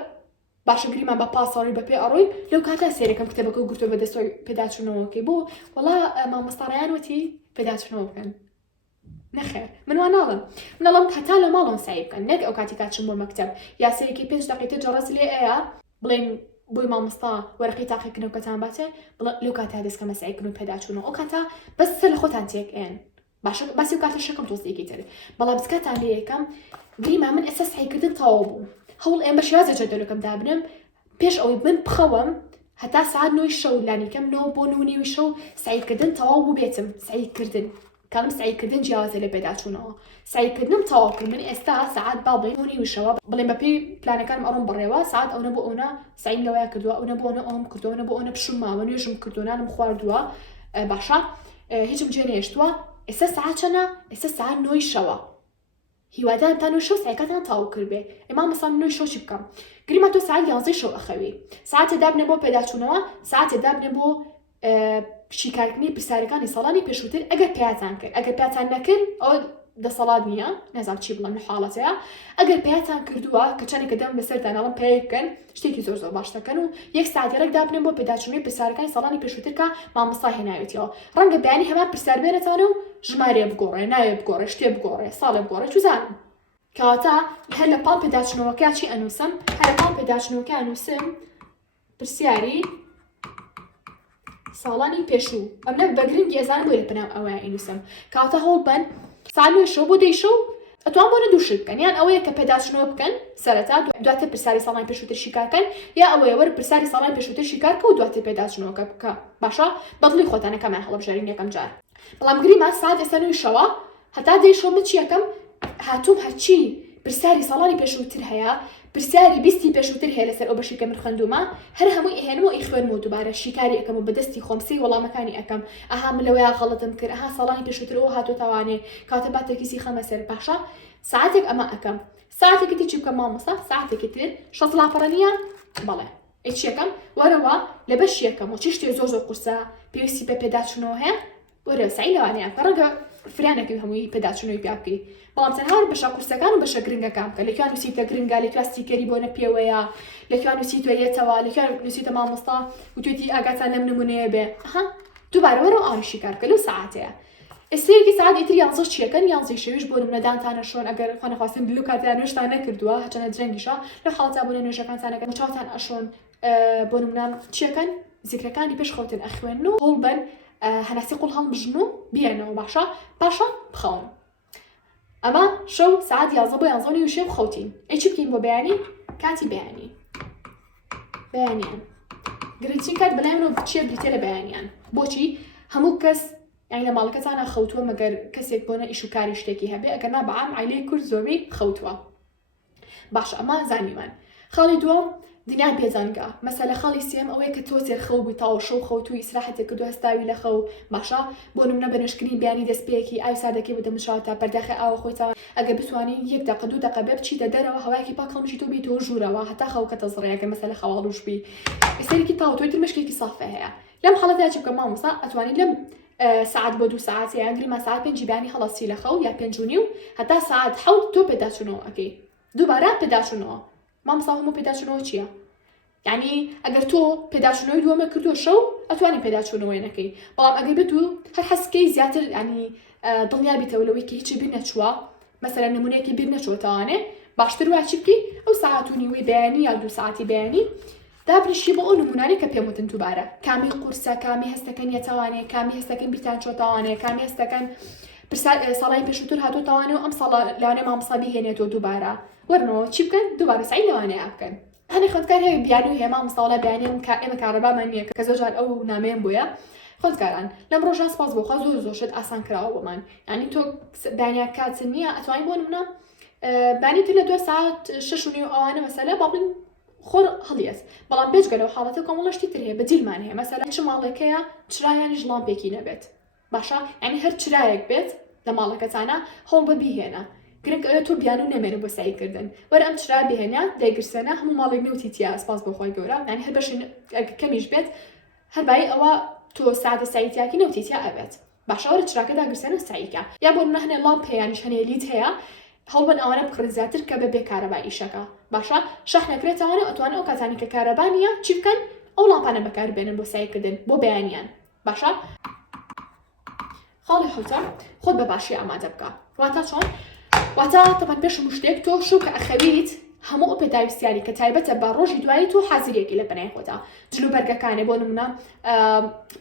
باشە گریمان بە پاسەڕی بە پێ ئەڕۆی لەو کاتە سێرەکەم کتێبەکە و گرتووە بە دەستۆی پێداچوونەوەکەی بۆ وەڵا مامۆستاڕیان وتی پێداچوونەوە بکەن نەخێر من وان ناڵم هەتا لە ماڵەوە سعی بکەن نەک ئەو کاتی کاتچم بۆ مەکتەب یا سەرێکی 5 دقیقە جەڕەس لێ ئەیە بڵێن بۆی مامۆستا وەرەقی تاقیکردنەوەکەتان باتێ لەو کاتە دەستکەمە سعیکردن و پێداچوونەوە ئەو کاتە بەس سەر لە خۆتان تێکئێن باشە باسی و کاتە شەکەم تۆزێکی تر بەڵام بچکاتان لێ یەکەم گریما من ئێستا سعیکردن تەواو بوو هەوڵ ئێمە بە شێوازە جەدەلەکەم دابنم پێش ئەوەی من بخەوم هەتا ساعت 9 شەو لانیکەم 9 بۆ 9 شەو سعیکردن تەواو بوو بێتم سعیکردن کەم سعیکردن جیاوازە لە پێداچوونەوە سعیکردنم تەواو کرد من ئێستا ساعت با بڵێن 9 شەوە بڵێن بەپێی پلانەکانم ئەڕۆم بڕێوە ساعت ئەوە بۆ ئەوە سعیم لەوەیە کردووە ئەوە بۆ ئەوم کردووە بۆ ئەوە پشمماوە نوێژم کردوونانم خواردووە باشە هیچم جێ نێشتووە ئێستا ساعت چەنە ئێستا ساعت 9 شەوە هیوادارم تا 9 شەو سعیکاتان تەواو کرد بێ ئێمە مەسان 9 شەو چی بکەم گریما تۆ ساعت 11 شەو ئەخەوی ساعتێ دابنێ بۆ پێداچوونەوە ساعتێ دابنێ بۆ شیکارکردنی پرسیارەکانی ساڵانی پێشووتر ئەگەر پێیان کرد ئەگەر پێیان نەکرد ئەو دەسەڵات نییە نەزانم چی بڵێم لە حاڵەتەیە ئەگەر پێیان کردووە کە چەندێکە دەم بەسەردانەوەم پێ بکەن شتێکی زۆر باش دەکەن و 1 ساعتی ڕێک دابنێن بۆ پێداچوونەوەی پرسیارەکانی ساڵانی پێشووتر کە مامۆستا هێناوێتەوە ڕەنگە بەیانی هەمان پرسیار بێنێتەوە و ژمارە بگۆڕێ ناوێ بگۆڕێ شتێ بگۆڕێ ساڵێ بگۆڕێ چوزانم کەواتە هەر لە پاڵ پێداچوونەوەکە چی ئەنووسم هەر لە پاڵ پێداچوونەوەکە ئەنووسم پرسیاری ساڵانی پێشوو ئەم لە بەگرنگی ئێزان بۆ لە پناو ئەوە ئینوسم کاتە هەوڵ بن ساڵی شەو بۆ دەی شەو ئەتوان بۆ دووشت بکەن یان ئەوەیە کە پێداچنەوە بکەن سەرەتا دواتر پرسیاری ساڵانی پێشووتر شیکارکەن یا ئەوەیە وەرە پرسیاری ساڵانی پێشووتر شیکارکە و دواتر پێداچنەوەکە بکە باشە بەدڵی خۆتانەکەمان هەڵبژێرین یەکەم جار بەڵام گریمان ساعت ئێستا نوێی شەوە هەتا دەی شەو من چیەکەم هاتووم هەرچی پرسیاری ساڵانی پێشووتر هەیە پرسیاری بیستی پێشووتر هەیە لەسەر ئەو بەشی کە من خوێندومە هەر هەمووی ئێهێنمەوە ئیخوێنمەوە دووبارە شیکاری ئەەکەم و بەدەستی خۆمسی وەڵامەکانی ئەەکەم ئەها من لەوەیە غەڵەتم کرد ئەها ساڵانی پێشووتر ئەوە هاتوو تاوانێ کاتە با تەرکیزی خەمە سەر باشە ساعتێک ئەمە ئەەکەم ساعتێکی تر چی بکەم مامۆستا ساعتێکی تر 6 لاپەڕە نییە بەڵێ ئیچ یەکەم وەرەوە لە بەش یەکەم و چ شتێ زۆر قورسە پێویستی بە پێداچنەوە هەیە وەرە سعی لەوانەیە ڕەنگە فرانێکی هەمووی پێداچنەوەی پیا بکەی بەڵام تەنها بەشە قورسەکان و بەشە گرنگەکان بکە لەکوێ نووسیتە گرنگە لەکوێ ستیکەری بۆ نەپێوەیە لەکوێ نووسیتوە یەتەوە لەکوێ نووسیتە مامۆستا وتوێتی ئاگاتان لەم نمونەیە بێ ها دووبارە وەرەوە ئاویشی کار بکە لەو ساعاتەیە ئێستەیەکی ساعت ئیتر یانزە چیەکەن یانزەی شەویش بۆ نمونەدانتانە شۆن ئەگەر خوا نەخواستن لو کاتیان نوێژتان نەکردووە هەچەنە درەنگیشە لەو حاڵەتا بوونە نوێژەکانتانەکە چاوتان ئەشۆن بۆ نمونە چیەکەن زیکرەکانی پێش خەوتن ئەخوێن و هەوڵ بن هەناسی قوڵ هەڵبژن و بیێنەوە باشە بخەون ئەمە شەو ساعت 11 بۆ 11 شێو خەوتین ئەی چی بکەین بۆ بەیانی کاتی بەیانیان گرنگترین کات بەلایەنەوە چیە بریتێ لە بەیانیان بۆچی هەموو کەس یعنی لە ماڵەکەتانە خەوتووە مەگەر کەسێک بۆنە ئیش و کاری شتێکی هەبێ ئەگەر نا بەعام عیلەی کورد زۆربەی خەوتووە باش ئەمە زانیمان خاڵی دووەم دنیای بێزانگا مەسەلە خاڵی سێم ئەوەیە کە تۆ سێرخەو بووی تاوە شەو خەوتووی ئیسراحەتێک کردو هەستاوی لە خەو باشە بۆ نمونە بەنوشکردنی بیانی دەستپێکی ئاوی سادەکەی بدە مشاتە پەرداخی ئاوە خۆیتەوە ئەگەر بتوانین 1 دقە 2 دقە بێ بچیتە دەرەوە هەوایەکی پاک هەڵبژی تۆ بیتەوە ژوورەوە هەتا خەوکەتە زڕێ مەسەلە خەواڵوش بی ئێستەیەکی تاوە تۆی تر مشکێکی سافە هەیە لەم حاڵەتە چی بکەم مامۆستا ئەتوانین لەم ساعت بۆ 2 ساعت یانگری ما ساعت 5 بیانی هەڵەسی لە خەو یا 5 و نیو هەتا ساعت 7 تۆ پێداچوونەوە ئەەکەی دووبارە پێداچوونەوە مامۆستا هەموو پێداچوونەوە چییە یعنی ئەگەر تۆ پێداچوونەوەی دووەمە کردووە شەو ئەتوانی پێداچوونەوەی نەکەی بەڵام ئەگەر بێت و هەر حەسکەی زیاتر ینی دڵنیا بیتەوە لەوەی کە هیچی بیر نەچووە مەسەلەن نمونەیەکی بیر نەچۆتەوانێ باشتر وای چی بکەی ئەو ساعت و نیوەی بەیانی یا 2 ساعتی بەیانی دابریشی بۆ ئەو نمونانەی کە پێم وتن دووبارە کامی قورسە کامی هەستەکەن یەتەوانێ کامی هەستەکەن بیرتان چۆتەوانێ کامی هەستەکەن ساڵی پێشووتر هاتووتەوانێ و ئەم ساڵ لەوانێ مامۆستا بیهێنێتەوە دووبارە وەرنەوە چی بکەن دووبارە سعی لەوانەیە بکەن هەنێ خوێندکار هەیە بیانی و هێما مامۆستاوەڵا بیانی ئێمە کارەبامان نییە کە زۆرجار ئەو نامەیەم بۆیە خوێندکاران لەم ڕۆژان سپاس بۆخوا زۆر شت ئاسان کراوە بۆمان یعنی تۆ بیانیا کاتت نییە ئەتوانین بۆ نمونە بانی تر لە 2 ساعت 6 و نیو ئەوانە مەسەلە باڵین خۆر هەڵیەس بەڵام بێجگە لەو حاڵەتە کۆمەڵەشتی تر هەیە بەجیلمان هەیە مەسەلە چ ماڵێکەیە چرایانیش ڵامپێکی نەبێت باشە یعنی هەر چرایەک بێت لە ماڵەکەتانە هەوڵ بە بیهێنە گرنگ ئەوێت تۆ بیان و نەمێنە بۆ سایکردن وەرە ئەم چرا بهێنە دەیگرسێنە هەموو ماڵێک نەوتیتیا سپاس بۆخۆی گەورە یعنی هەر بەشی کەمیش بێت هەربایی ئەوە تۆ سادە سایتیاکی نەوتیتیا ئەبێت باشە وەرە چراکە داگرسێنە سایکە یا بۆ نەهنێ ڵامپ هەیەیانیش هەنێ لیت هەیە هەڵبن ئەوانە بکڕن زیاتر کە بەبێ کارەبا ئیشەکە باشە شەح نەکرێتەوانە ئەتوانە ئەو کاتانی کە کارەبانیە چی بکەن ئەو لاپانە بەکاربێنن بۆ سایکردن بۆ بەیانیان باشە خاڵی حوتە خۆت بە باشی ئامادە بکە واتە چۆن واتە تەمان پێش شتێک تۆ شو کە ئەخەویت هەموو ئەو پێداویستیانی کە تایبەتە بە ڕۆژی دوایی تۆ حازرێکی لە بنای خۆتە جلوبەرگەکانێ بۆ نمونە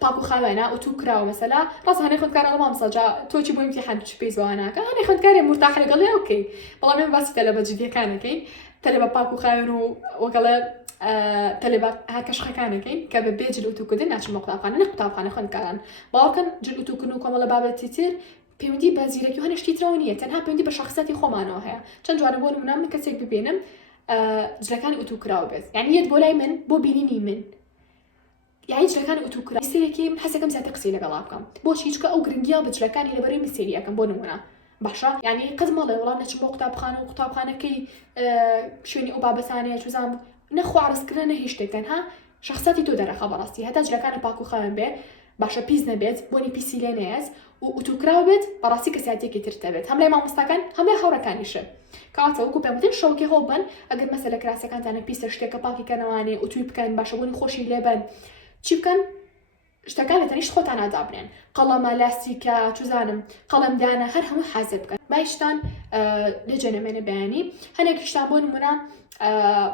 پاک و خاوێنە ئۆتو کراوە مەسەلا ڕاست هەنێ خوێندکارە لە مامۆستا تۆچی بۆ ئیمتیحان چ پێی زواناکە هەنێ خوێندکارێ مرتاح لەگەڵێ ئۆکەی بەڵام ئێمە باسی تەلەبە جدیەکانەکەین تەلەبە پاک و خاوێن و وەگەڵە تەلەبە هاکەشخەکانەکەین کە بەبێ جل ئۆتوکردن ناچن بە قوتابخانە نە قوتابخانە خوێندکاران باوەکەن جل ئۆتوکردن و کۆمەڵە بابەتی تر پەیوەندی بە زیرەکی و هەنێشتی ترەوە نییە تەنها پەیوەندی بە شەخصەتی خۆمانەوە هەیە چەند جوانە بۆ نمونە من کەسێک ببینم جلەکانی ئۆتوکراوە بێت یعنی یەت بۆ لای من بۆ بینینی من یعنی جلەکانی ئۆتوکرا سێرێکی من حەزەکەم زیاتر قسەی لەگەڵا بکەم بۆچی هیچکە ئەو گرنگیە بە جلەکانی لەبەرەوەی من سێری ئەەکەم بۆ نمونە باشە یعنی قەت مەڵێ وەڵام نەچم بۆ قوتابخانە و قوتابخانەکەی شوێنی ئەو بابەتانەیە چوزان نەخوا عرضکردن نە هیچ شتێکن ها شخصەتی تۆ دەرەخە بەڕاستی هەتا جلەکانە پاک و خاوێن بێ باشە پیس نەبێت بۆنی پیسی لێ نەیەز و ئۆتوکراو بێت بەڕاستی کەساتێکی تر دەبێت هەم لای مامۆستاکان هەم لای هاوڕەکانیشە کاتە وەکو پێم وتن شەوکی هەوڵ بن ئەگەر مەسەلە کراسەکانتانە پیسە شتێکە پاکیکەنەوانێ ئۆتوی بکەن باشە بۆنی خۆشی لێبن چی بکەن شتەکان لە تەنیشت خۆتان ئادابنێن قەڵەمە لاستیکە چوزانم قەڵەمدانە هەر هەموو حازر بکەن باشتان لێجێنەمێنە بەیانی هەنێکیشتان بۆ نمونە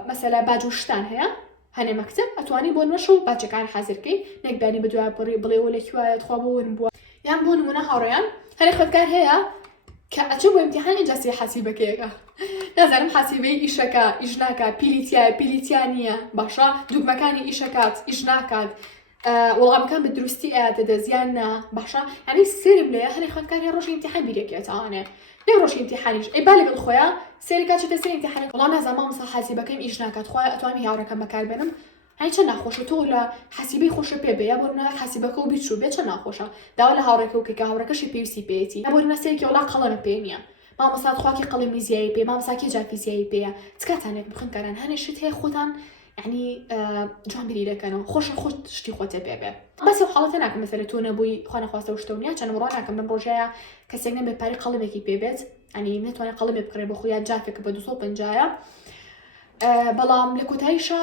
مەسەلە باجوشتان هەیە هەنێ مەکتب ئەتوانی بۆ نوێش و باچەکان حەزرکەی نەکبانی بەدوای بڵێەوە لەکوایە خوا بۆون بووە یان بۆ نمونە هاوڕێیان هەرێ خوێندکار هەیە کە ئەچوو بۆ ئیمتیحان اینجا سێ حەسیبەکەیەکە نازانم حەسیبەی ئیشەکە ئیژناکات پیلیتیانە باشە دوگمەکانی ئیشەکات ئیژناکات وەڵامەکان بە دروستی ئاەتەدە زیاننا باشە ئەنی سێرم لێ هەرێ خوێندکاری ڕۆژی ئیمتیحان بیرێکێتوانێ لێ ڕۆژی ئیمتیحانیش ئەی با لەگەڵ خۆیان سێری کاتێتە سێر ئیمتیحانێک وەڵام نازانم مامۆستا حەسیبەکەیم ئیژناکات خۆی ئەتوانی هاوڕێکەم بەکاربێنم هەی چە ناخۆشە تۆ لە حەسیبەی خۆشە پێ بێ یا بۆ نە حەسیبەکە و بیچوو بێ چە ناخۆشە داوا لە هاوڕێکە و کێکە هاوڕەکەشی پێویستی پێیەتی یا بۆ نەسێکی وڵا قەڵەمە پێ نییە مامۆستات خواکی قەڵەمی زیایی پێ مامۆستاکی جافیزیایی پێیە چکاتانێک بخنکاران هەنێ شت هەیە خۆتان يعني جوان بری دەکەنەوە خۆش شتی خۆتە پێ بێ بەس حاڵەتە ناکەم مەسەلە تۆ نەبووی خۆنە خواستە و شتەونیا چەند ڕۆ ناکەم من ڕۆژەیە کەسێک نەبێ پارەی قەڵەمێکی پێ بێت ئەنی نتوانێت قەڵەمێ بکڕێ بە خۆیان جافێکە بە 250 بەڵام لە کۆتاییشە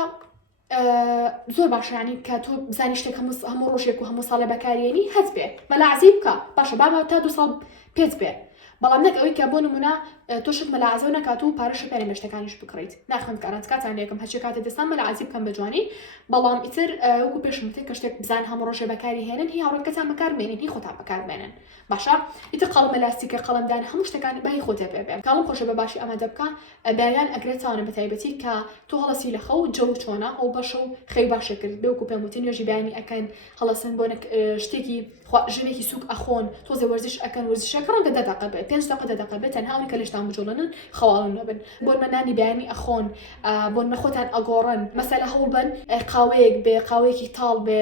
زۆر باشە ینی کە تۆ بزانی شتێک هەموو ڕۆژێک و هەموو ساڵێ بەکارێنی هەت بێ مەلاعزی بکە باشە بابا تا 2 ساڵ پێت بێ بەڵام نەک ئەوەی کە بۆ نمونە تۆشت مەلاعزە و نەکات و پارەشە پێێنە بەشتەکانیش بکڕیت ناخوێندکاران کاتان لێکم هەچی کاتە دەستان مەلاعزی بکەم بە جوانی بەڵام ئیتر وەکو پێشم وتێ کە شتێک بزان هەموو ڕۆژێ بەکاری هێنن هی هاوڕێکەتان بەکاربێنن هی خۆتان بەکاربێنن باشە ئیتر قەڵەمە لاستیکە قەڵەمدان هەموو شتەکان بەهی خۆتە پێ بێ کاڵم خۆشە بە باشی ئەمەدە بکە بەیان ئەگرێتوانە بەتایبەتی کە تۆ هەڵەسی لە خەو جەو چۆنە ئەو بەشە و خەی باشە کرد بێ وەکو پێم وتە نوێژی بەیانی ئەکەن هەڵەسن بۆ شتێکی ژنێکی سوک ئەخۆن تۆزێ وەرزش ئەکەن وەرزشەکە ڕەنگە 10 دقیقە بێت 5 دقیقە بێت تەنها ئەوەی کە لەشتان بجوڵێنن خەواڵن نەبن بۆن مەنانی بەیانی ئەخۆن بۆن مەخۆتان ئەگۆڕن مەسەلە هەوڵ بن قاوەیەک بێ قاوەیەکی تاڵ بێ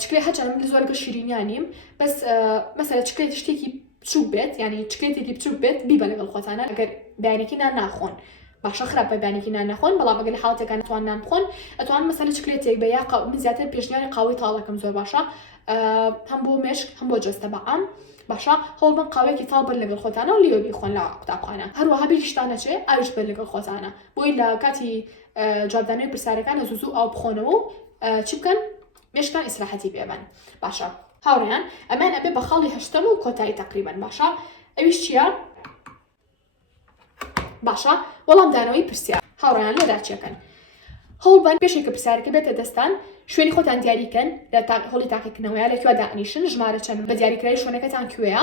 چکلێ هەچەند من زۆرگە شیرینیانیم بەس مەسەلە چکلێت شتێکی بچوک بێت ینی چکلێتێکی بچوک بێت بیبە لەگەڵ خۆتانە ئەگەر بەیانێکی نان ناخۆن باشە خراپ بە بەیانێکی نان نەخۆن بەڵام ئەگەر حاڵەتەکان نتوان نان بخۆن ئەتوان مەسەلە چکلێتێک بە یا من زیاتر پێشنیاری قاوەی تاڵەکەم زۆر باشە هەم بۆ مێشک هەم بۆ جەستە بەعام باشە هەوڵ بن قاوەیەکی تاڵ بن لەگەڵ خۆتانە و لێوە بیخۆن لە قوتابخانە هەروەها بیریشتانە چێ ئاویش بن لەگەڵ خۆتانە بۆی لە کاتی جوابدانەوەی پرسیارەکانە زوو ئاو بخۆنەوە و چی بکەن مێشکان ئیسراحەتی پێبن باشە هاوڕێیان ئەمان ئەبێ بە خاڵی هەشتم و کۆتایی تقریبا باشە ئەویش چییە باشە وەڵام دانەوەی پرسیار هاوڕێیان لەدا چیەکەن هەوڵ بن پێشێک کە پرسیارەکە بێتە دەستان شوێنی خۆتان دیاریکەن لە هەڵی تاقیکردنەوەیە لەکوێ دانیشن ژمارە چەند بە دیاریکراوی شوێنەکەتان کوێیە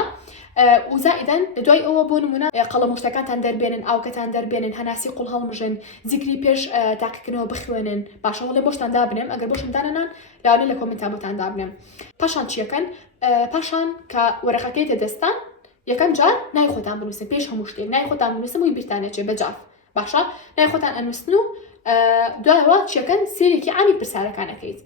و زائیدەن دوای ئەوە بۆ نمونە قەڵەم شتەکانتان دەربێنن ئاوکەتان دەربێنن هەناسی قوڵ هەڵمژن زیکری پێش تاقیکردنەوە بخوێنن باشە وڵێ بۆشتان دابنێم ئەگەر بۆشم دانەنان لاوانێ لە کۆمنتان بۆتان دابنێم پاشان چیەکەن پاشان کە وەرەقەکەیتە دەستان یەکەم جار نای خۆتان بنووسن پێش هەموو شتێک نای خۆتان بنووسن و بیرتانەچێ بەجاف باشە نای خۆتان ئەنووسن و دوایەوە چیەکەن سێرێکی عامی پرسیارەکانەکەیت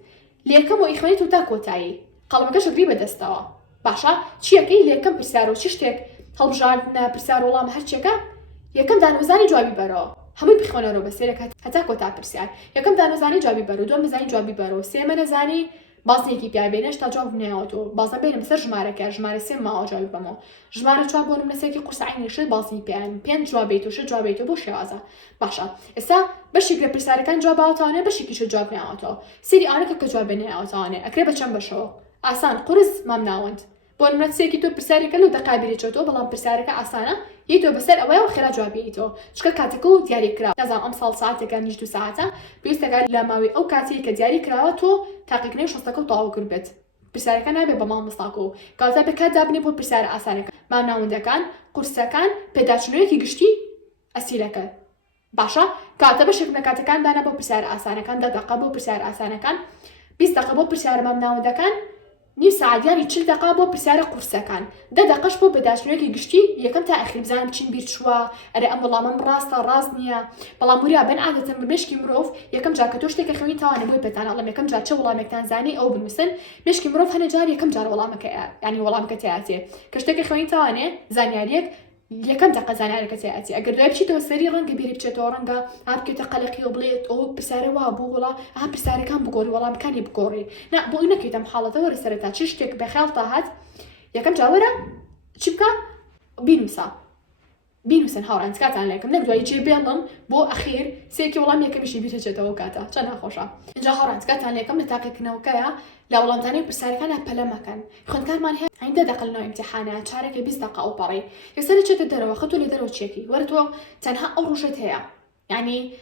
لێکەم و ئیخوانیت و تا کۆتایی قەڵەمەکەش گری بەدەستەوە باشە چیەکەی لێکەم پرسیارە و چی شتێک هەڵبژاردنە پرسیار وەڵام هەرچێکە یەکەم دانوزانی جوابی بەرەوە هەمووی بخوێنەرەوە بە سێرەکە هەتا کۆتا پرسیار یەکەم دانوزانی جوابی بەرەوە دوم بزانی جوابی بەرەوە سێمە نەزانی بازنێکی پیابێنش تا جواب نێوەوە بازە بێنم سەر ژمارەکە ژمارە سێ ماوە جوابی بەمەوە ژمارە چوار بۆ نمونەسێکی قورسعینی شت بازنی پێیان 5 جوابێت و شت جوابێتەوە بۆ شێوازە باشە ئێستا بەشێک لە پرسیارەکان جواباوەتەوانێ بەشێکیش جواب نێوەوە سێری ئەوانەکە کە جواب نێوەوانێ ئەکرێ بە چەند بەشەوە ئاسان قورس مام ناوەند بۆ نمونەسێکی تۆ پرسیارەکە لەو دەقابیرێتەوە بەڵام پرسیارەکە ئاسانە یتۆ بەسەر ئەوەیە و خێرا جوابیتەوە چکە کاتەکە و دیاری کرا نازانم ئەم ساڵ ساعتێکە نیش 2 ساعتە پێویستەکە لە ماوەی ئەو کاتێک کە دیاری کراوە تۆ تاقیکردنەوەی شەستەکە و تەواو کرد بێت پرسیارەکە نابێت بە مامۆستاکە و کاتە بە کات دابنێ بۆ پرسیارە ئاسانەکە مامناوەندەکان قورسەکان پێداچنەوەیەکی گشتی ئەسیلەکە باشە کاتە بەشێک لە کاتەکان دانا بۆ پرسیارە ئاسانەکان 10 دقیقە بۆ پرسیارە ئاسانەکان 20 دقیقە بۆ پرسیارە مامناوەندەکان نیم ساعت یانی 40 دقیقە بۆ پرسیارە قورسەکان 10 دقیقەش بۆ پێداچنەوەیەکی گشتی یەکەم تا ئەخیر بزانم بچین بیر چووە ئەرێ ئەم وەڵامەم ڕاستە ڕاست نییە بەڵام وریا بن عادەتەن مشکی مرۆڤ یەکەم جار کە تۆ شتێکە خوێنی تاوانە بۆی پێتان ئەڵێم یەکەم جار چه وەڵامێکتان زانی ئەو بنووسن مشکی مرۆڤ هەنە جار یەکەم جار وەڵامەکە ینی وەڵامەکە تیاتێ کە شتێکە خوێنی تاوانێ زانیاریەک یەکەم دقیقە زانیاریەکە تیاتی ئەگەر دوای بچیتەوە سەری ڕەنگە بیری بچێتەوە ڕەنگە بکەیتە قەلەقی و بڵێت ئەو پرسیارە وا بوو وڵا پرسیارەکان بگۆڕی وەڵامەکانی بگۆڕی نا بۆ ئەوی نەکەیتە محاڵەتە وەرە سەرەتا چی شتێک بەخیاڵتا هات یەکەم جاوەرە چی بکە بینوسن هاوڕان کاتان لێکم نەک دوای جێ بێڵم بۆ ئەخیر سێکی وەڵام یەکەمیشی بیرەچێتەوە کاتە چەند ناخۆشە اینجا هاوڕان کاتان لێکم لە تاقیکردنەوەکەیە لە وەڵامدانی پرسیارەکانە پەلە مەکەن خوێندکارمان هەیە عیندا دەقلنەوە ئیمتیحانە چارەکە 20 دقیقە ئەو پەڕی یەکسەری چێتە دەرەوە خەتۆ لێ دەرەوە چێکی وەرە تۆ تەنها ئەو ڕۆژت هەیە يعني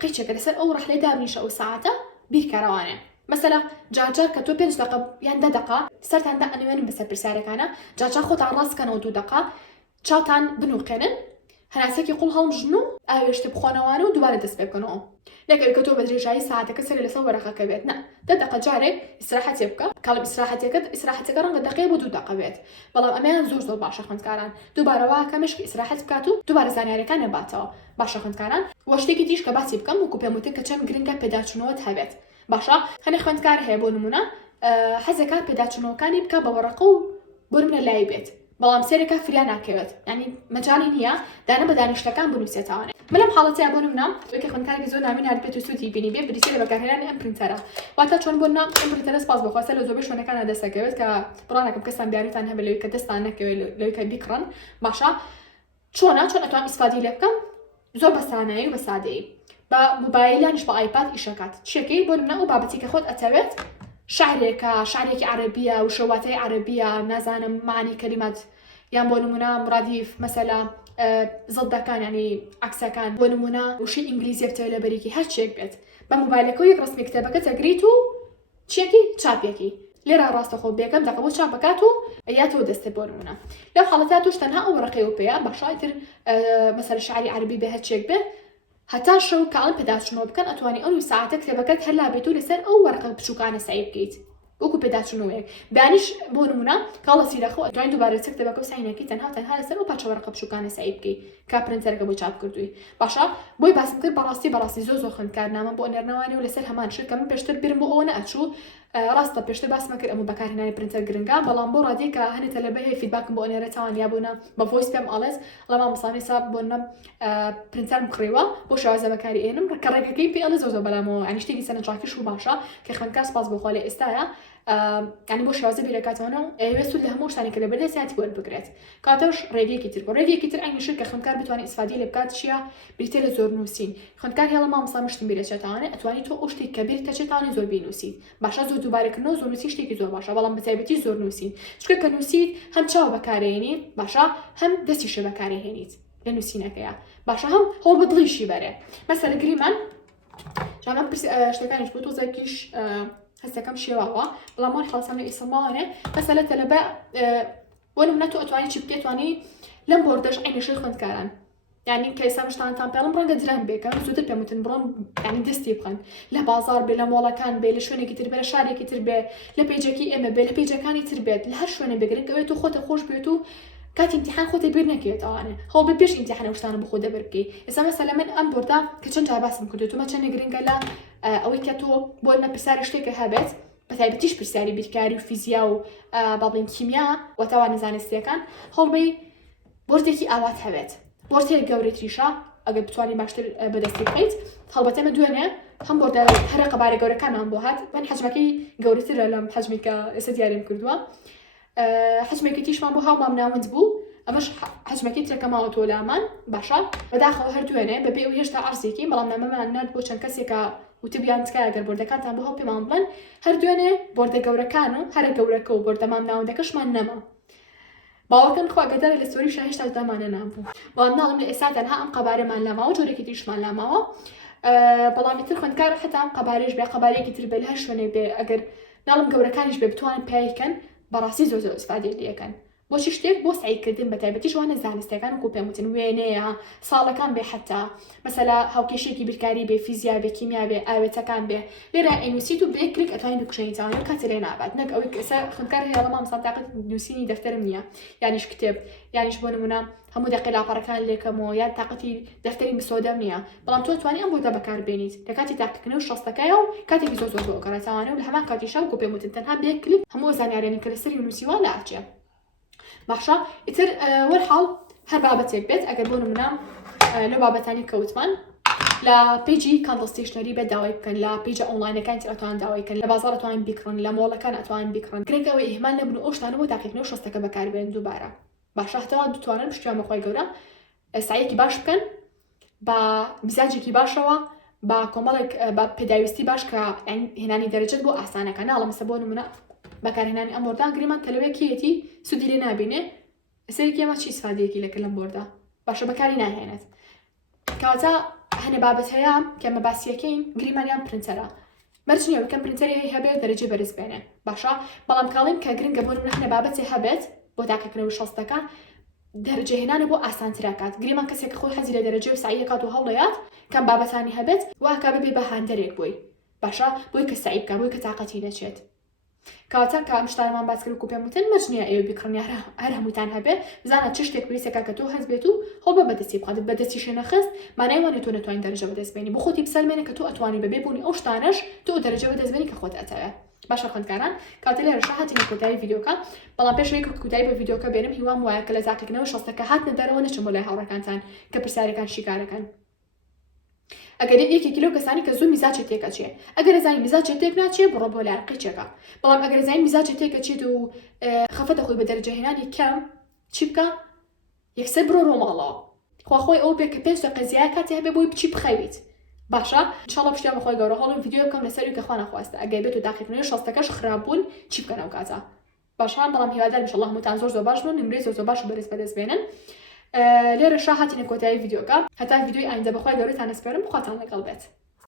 قيتشك لسر أو رح لدا بنيش أو ساعته بيركروانه مثلا جاجر كتو 5 دقة يعني 10 دقة صرت عند أنا وين بس برسالك أنا جاجر خد على راس كانوا 2 دقة شاتان بنو قنن هناسك يقول هالم جنو أيش تبخونه وانو دوباره دست بكنو لكن كتو بدري جاي ساعة كسر اللي صور رخا كبيت نا 10 دقة جاري استراحة تبقى قالب استراحة تكرن دقيقة بدو دقة بيت والله أمان زور باشا خنت كاران دوباره واكا مش استراحة بكاتو دوباره زانياري كان باتو باشا خنت كاران واشتكي تيش كباتي بكم وكوبي متك كم جرينجا بداتشنو تهبت باشا خلينا خوانت كار هي بونمونا حزكا بداتشنو كان يبكى بورقو بورمنا لايبت بلام سيركا فريانا كيوت يعني مجالي هي دانا بدانشتكان بنوسيتاونه ملام حالتي ابونمنا وكي خوانت كار زونا من هاد بيتو سوتي بيني بي بدي بكارهنا ام برينترا واتا چون بونا ام برينترا سباس بخواسه لو زوبش وانا كان دسا كيوت كبرانا كم كسان بياري تانها بلو كدستان لو كبيكرن باشا چون اتوان استفادي لكم زور بسانه وبسادي بموبايلانش بايباد إشاكات شكي بونمنا وبابتي كخود أتوت شعرك عربية وشواتي عربية نازانم معاني كلمات يعني بونمنا مراديف مثلا ضد كان يعني عكس كان بونمنا وشي إنجليزي بتولا بريكي هالشيك بيت بموبايلك ويقرس مكتبك تقريتو تشيكي تشابيكي ليرا راستو خو بيكم دقبو شابكاتو اياتو دست بونمنا لو حالتاتوش تنها او ورقيو بيا باشايتر مثلا شعري عربي بها تشيك بيت حتى شو كان بداشنو بكن أتواني أول ساعة كتبكت هلا بيتو لسر أو ورقة بشو كان سعيب كيت وكو بداشنو هيك بانيش بونمنا قال سيرخو أتواني دوباره تكتبكو سعينا كي تنها لسر أو باتش ورقة بشو كان سعيب كي كابرنتر كبو چاپ كردوي باشا بوي باسم كر براسي زوزو خن كارنا من بو نرنواني ولسر همان شركة من بيشتر بيرم بو أنا أتشو راستا بيشتر باسم كر أمو بكار هنا برنتر جرينجا بلان بو رادي كهني تلبيه فيدباك بو أنا رتوان يابونا بفويس بيم ألز لما مصاني ساب بونا برنتر مخريوه بو شوازة بكاري إنم ركرجة كي بي ألز زوزو بلامو يعني شتيجي سنة جاكي شو باشا كخن كاس باس بخالي استايا يعني بو شوازة بيركاتونه بس اللي هموش ثاني كده بدأ ساعات بول بقرات كاتوش ريجي كتير أي شركة خنكار بتواني استفادة لبكات شيا بريتيل زور نوسين خنكار هلا ما مصا مشتم بيرشة تاني أتواني تو أشتي كبير تشتاني زور بينوسين باشا زور دوبارك نو زور نوسين شتي زور باشا والله بتعبتي زور نوسين شكل كنوسين هم شاو بكاريني باشا هم دستي شو بكاري هنيت لنوسينا كيا باشا هم هو بضغيشي بره مثلا قريمان جامعة بس اشتكاني بوتو زكيش هسه كم شيء واوا والله ما خلاص أنا إسماعنا مثلا تلبى وانا مناتو أتواني شبكي أتواني لم بوردش عيني شيء خنت كارن يعني كيسا مش تان بيلم بران قدران بيكا زودر بيموتن بران يعني دستي بخن لا بازار بلا مولا كان بلا شوية كتير بلا شاري كتير بلا بيجاكي إما بلا بيجاكاني تربيت لها شوية بقرن قويتو خوت خوش بيوتو كات امتحان خوتي بيرنكيت أنا هو ببيش امتحان وشتان بخوده بركي إذا مثلا من أم بوردا كتشن جاي باسم كنتو ما تشن قرن قلا أو كاتو بولنا بساري شتيك هابت مثلا بتيش برسالي بالكاري وفيزياء وبابلين كيمياء وتواني زانستيكان هول بي بورتيكي آوات هبت بورتي الجوري تريشا أجل بتواني باشتر بدستي بقيت هالبته مدونه هم بورد هر قبارة جوري كان عم بوهات من حجمكي جوري ترى لم حجمك استدياري مكردوا حجمك تيش ما بوها وما مناوند بو أمش حجمكي ترى كما أطول أمان باشا بداخل هردونه ببيع ويشتا عرسيكي بلام نما ناد بوشن كسيكا وتبيان تكا أجر بورد كانت عم بوها بمامبلن هردونه بورد جوري كانوا هر جوري كو بورد ما مناوندكش ما نما باوكن خو قدر الستوري شاهش تا زمان نامبو وانا من اسات انها ام قباره مان لما وجوري كتيش مان لما بلا مثل خن كار حتى ام قباريش بي قباري كتير بلها شونه بي اگر نالم قبره كانش بي بتوان بايكن براسي زوزو استفادي لي كان بوش اشتيك بو سعيد كردن بتايبتيش وانا زانستيكان وكو بيموتن وينيها صاله كان بي حتى مثلا هاو كيشيكي بالكاري بي فيزياء بي كيمياء بي اويتا كان بي لرا انو سيتو بيكليك اتواني بكشين تاعي كاترينا بعد نك اويك خنكار هي لما مصدقت نوسيني دفتر منيا يعني ايش كتب يعني ايش بونمنا همو دقيقه بركان لكمو يا طاقتي دفتري مسوده منيا بلان تو تواني ام بودا بكار بينيت دكاتي تاككنو شصتكايو كاتي زوزو بو كراتانو لهما كاتي شاو كو بيموتن تنها بيكليك همو زانيارين كرسري نوسي ولا اتجا باشا يتر والحال هر بابتك بيت أقربون منام لو بابتاني كوتمان لا بيجي كان ستيشنري بداوي كان لا بيجي أونلاين كانت أتوان داوي كان لا بازار أتوان بيكرن لا مولا كان أتوان بيكرن كريكا وإهمال نبنو أوش تانو متاقيق نوش رستك بكار بين دوبارا باشا هتوا دوتوانا بشتوا مخوي جورا سعيكي باش بكن با مزاجي باشوا با كمالك با بدايستي باش كا يعني هناني درجة بو أحسانه كان على مسبون منا بكار هناني أمور دا قريمان تلوي كيتي سودي لنا بينه سيركي ما شيء استفادة كي لكلم بوردا باشا بكاري نهينت كذا هەنێ بابەت هەیە کە ئێمە باسیەکەین گریمانیان پرنتەرە مەرجنیە بکەم پرنتەری هەبێت دەرەجە بەرز بێنێ باشە بەڵام کاڵین کە گرنگە بۆ هەنێ بابەتێ هەبێت بۆ تاقیکردنەوەی شەستەکە دەرەجەهێنانە بۆ ئاسانترا کات گریمان کەسێک خۆی حەزی لە دەرەجە و سعیە کات و هەوڵەیات کەم بابەتانی هەبێت واکە ببێ بە هاندەرێک بووی باشە بۆی کە سعی بکە بۆی کە تااقەتی نەچێت کاتە کە ئەم شتانمان باس کرد و کوپێموتن مەجنیە ئێوە بیکڕنیارە هەر هەمووتان هەبێت بزانە چ شتێک پێویستێکە کە تۆ هەست بێت و هەڵ بە بەدەستی بخات بەدەستی شوێنە خست مانایوانێت تۆ نەتوانین دەرەجە بەدەستبێنی بۆ خۆتی بسەلمێنە کە تۆ ئەتوانی بەبێ بوونی ئەو شتانەش تۆ دەرەجە بەدەستبێنی کە خۆت ئەتەوێت باشە خوێندکاران کاتە لێرە هاتینە کۆتایی ڤیدیۆکە بەڵام پێشەوەی کە کۆتایی بە ڤیدیۆکە بێنم هیوام وایە کە لە تاقیکردنەوەی شەستەکە هاتنە دەرەوە نەچم بۆ لای هاوڕێکانتان کە پرسیارەکان شیکارەکەن ئەگەر یەکێکی لەو کەسانی کە زوو میزاجێت تێکە چێ ئەگەر زانی میزاجێت تێک ناچێ بڕۆ بۆ لای قیچێکە بەڵام ئەگەر زانی میزاجێت تێکە چێت و خەفە دەخۆی بە دەرەجەهێنانی کەم چی بکە یەکسەر بڕۆ ڕۆماڵەوە خواخۆی ئەو بێ کە 5 دقیقە زیاد کاتی هەبێ بۆی بچی بخەویت باشە انشاءالله پشتیان بەخۆی گەورە هەڵم ڤیدیۆ بکەم لەسەری کە خوا نەخواستە ئەگەر بێت و تاقیکردنەوەی شەستەکەش خراپبوون چی بکەن ئەو کاتە باشە بەڵام هیوادارم انشاءالله هەمووتان زۆر باش بن نمرەی زۆر باش و بەرز بەدەست بێنن لێرە هاتینە کۆتایی ڤیدیۆکە هەتا ڤیدیۆی ئایندە بەخوای گەورەتان ئەسپێرم خواتان لەگەڵ بێت